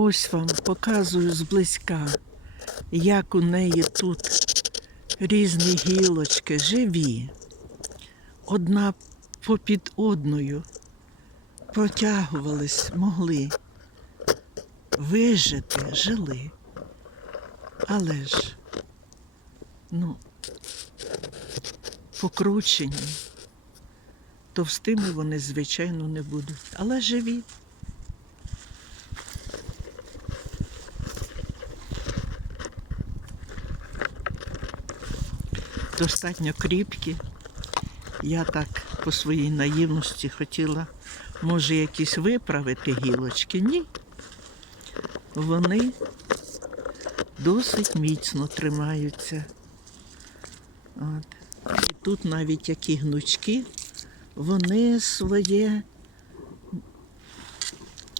Ось вам показую зблизька, як у неї тут різні гілочки живі, одна попід одною протягувались, могли вижити, жили. Але ж, ну, покручені, товстими вони, звичайно, не будуть, але живі. Достатньо кріпкі. Я так по своїй наївності хотіла, може, якісь виправити гілочки. Ні. Вони досить міцно тримаються. От. І тут навіть які гнучки, вони своє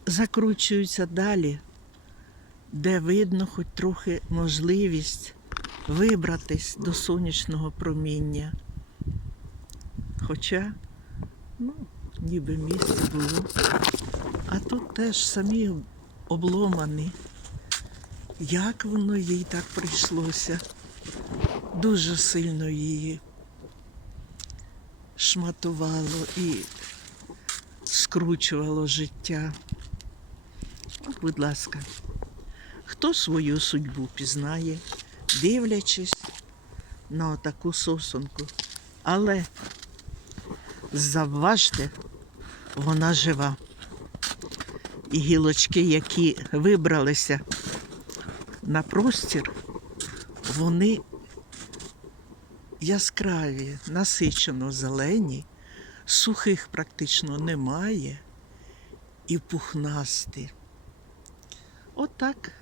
закручуються далі, де видно хоч трохи можливість вибратись до сонячного проміння. Хоча, ну, ніби місце було. А тут теж самі обломані. Як воно їй так прийшлося? Дуже сильно її шматувало і скручувало життя. Будь ласка, хто свою судьбу пізнає, дивлячись на таку сосунку. Але завважте, вона жива. І гілочки, які вибралися на простір, вони яскраві, насичено зелені, сухих практично немає і пухнасті. Отак